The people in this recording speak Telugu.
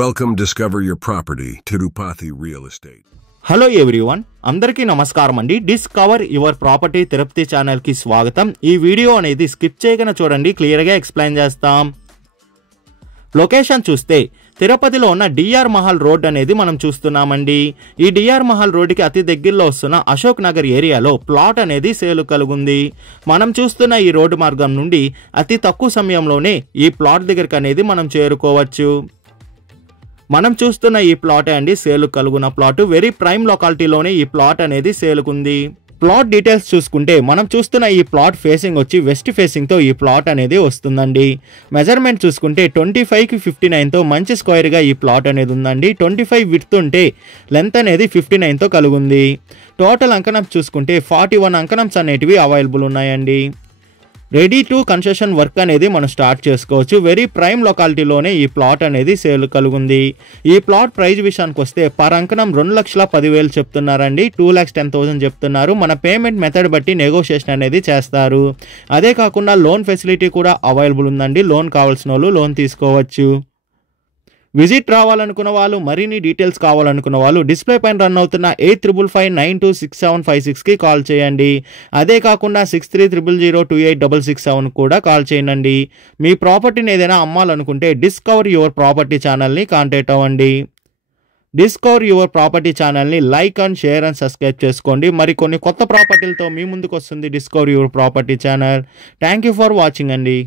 Welcome, discover your property, Tirupati Real Estate. Hello everyone, అందరికీ నమస్కారం అండి. డిస్కవర్ యువర్ ప్రాపర్టీ తిరుపతి ఛానల్కి స్వాగతం. ఈ వీడియో అనేది స్కిప్ చేయకుండా చూడండి, క్లియర్గా ఎక్స్ప్లెయిన్ చేస్తాం. లొకేషన్ చూస్తే తిరుపతిలో ఉన్న డిఆర్ మహల్ రోడ్ అనేది మనం చూస్తున్నామండి. ఈ డిఆర్ మహల్ రోడ్డుకి అతి దగ్గరలో వస్తున్న అశోక్ నగర్ ఏరియాలో ప్లాట్ అనేది సేలు కలుగుంది. మనం చూస్తున్న ఈ రోడ్డు మార్గం నుండి అతి తక్కువ సమయంలోనే ఈ ప్లాట్ దగ్గరికి అనేది మనం చేరుకోవచ్చు. మనం చూస్తున్న ఈ ప్లాట్ అండి సేలు కలుగున్న ప్లాట్. వెరీ ప్రైమ్ లొకాలిటీలోనే ఈ ప్లాట్ అనేది సేలుకుంది. ప్లాట్ డీటెయిల్స్ చూసుకుంటే మనం చూస్తున్న ఈ ప్లాట్ ఫేసింగ్ వచ్చి వెస్ట్ ఫేసింగ్తో ఈ ప్లాట్ అనేది వస్తుందండి. మెజర్మెంట్ చూసుకుంటే 25కి 59తో మంచి స్క్వేర్గా ఈ ప్లాట్ అనేది ఉందండి. 25 విడ్త్ ఉంటే లెంత్ అనేది 59తో కలుగుంది. టోటల్ అంకణం చూసుకుంటే 41 అంకణమ్స్ అనేటివి అవైలబుల్ ఉన్నాయండి. రెడీ టు కన్స్ట్రక్షన్ వర్క్ అనేది మనం స్టార్ట్ చేసుకోవచ్చు. వెరీ ప్రైమ్ లొకాలిటీలోనే ఈ ప్లాట్ అనేది సేల్ కలుగుంది. ఈ ప్లాట్ ప్రైస్ విషయానికి వస్తే పర్ అంకణం 2,10,000 చెప్తున్నారండి. 2,10,000 చెప్తున్నారు. మన పేమెంట్ మెథడ్ బట్టి నెగోషియేషన్ అనేది చేస్తారు. అదే కాకుండా లోన్ ఫెసిలిటీ కూడా అవైలబుల్ ఉందండి. లోన్ కావాల్సిన వాళ్ళు లోన్ తీసుకోవచ్చు. విజిట్ రావాలనుకున్న వాళ్ళు, మరిన్ని డీటెయిల్స్ కావాలనుకున్న వాళ్ళు డిస్ప్లే పైన రన్ అవుతున్న 8555926756కి కాల్ చేయండి. అదే కాకుండా 6300028667 కూడా కాల్ చేయండి. మీ ప్రాపర్టీని ఏదైనా అమ్మాలనుకుంటే డిస్కవర్ యువర్ ప్రాపర్టీ ఛానల్ని కాంటాక్ట్ అవ్వండి. డిస్కవర్ యువర్ ప్రాపర్టీ ఛానల్ని like and share and subscribe చేసుకోండి. మరి కొన్ని కొత్త ప్రాపర్టీలతో మీ ముందుకు వస్తుంది discover your property channel. Thank you for watching అండి.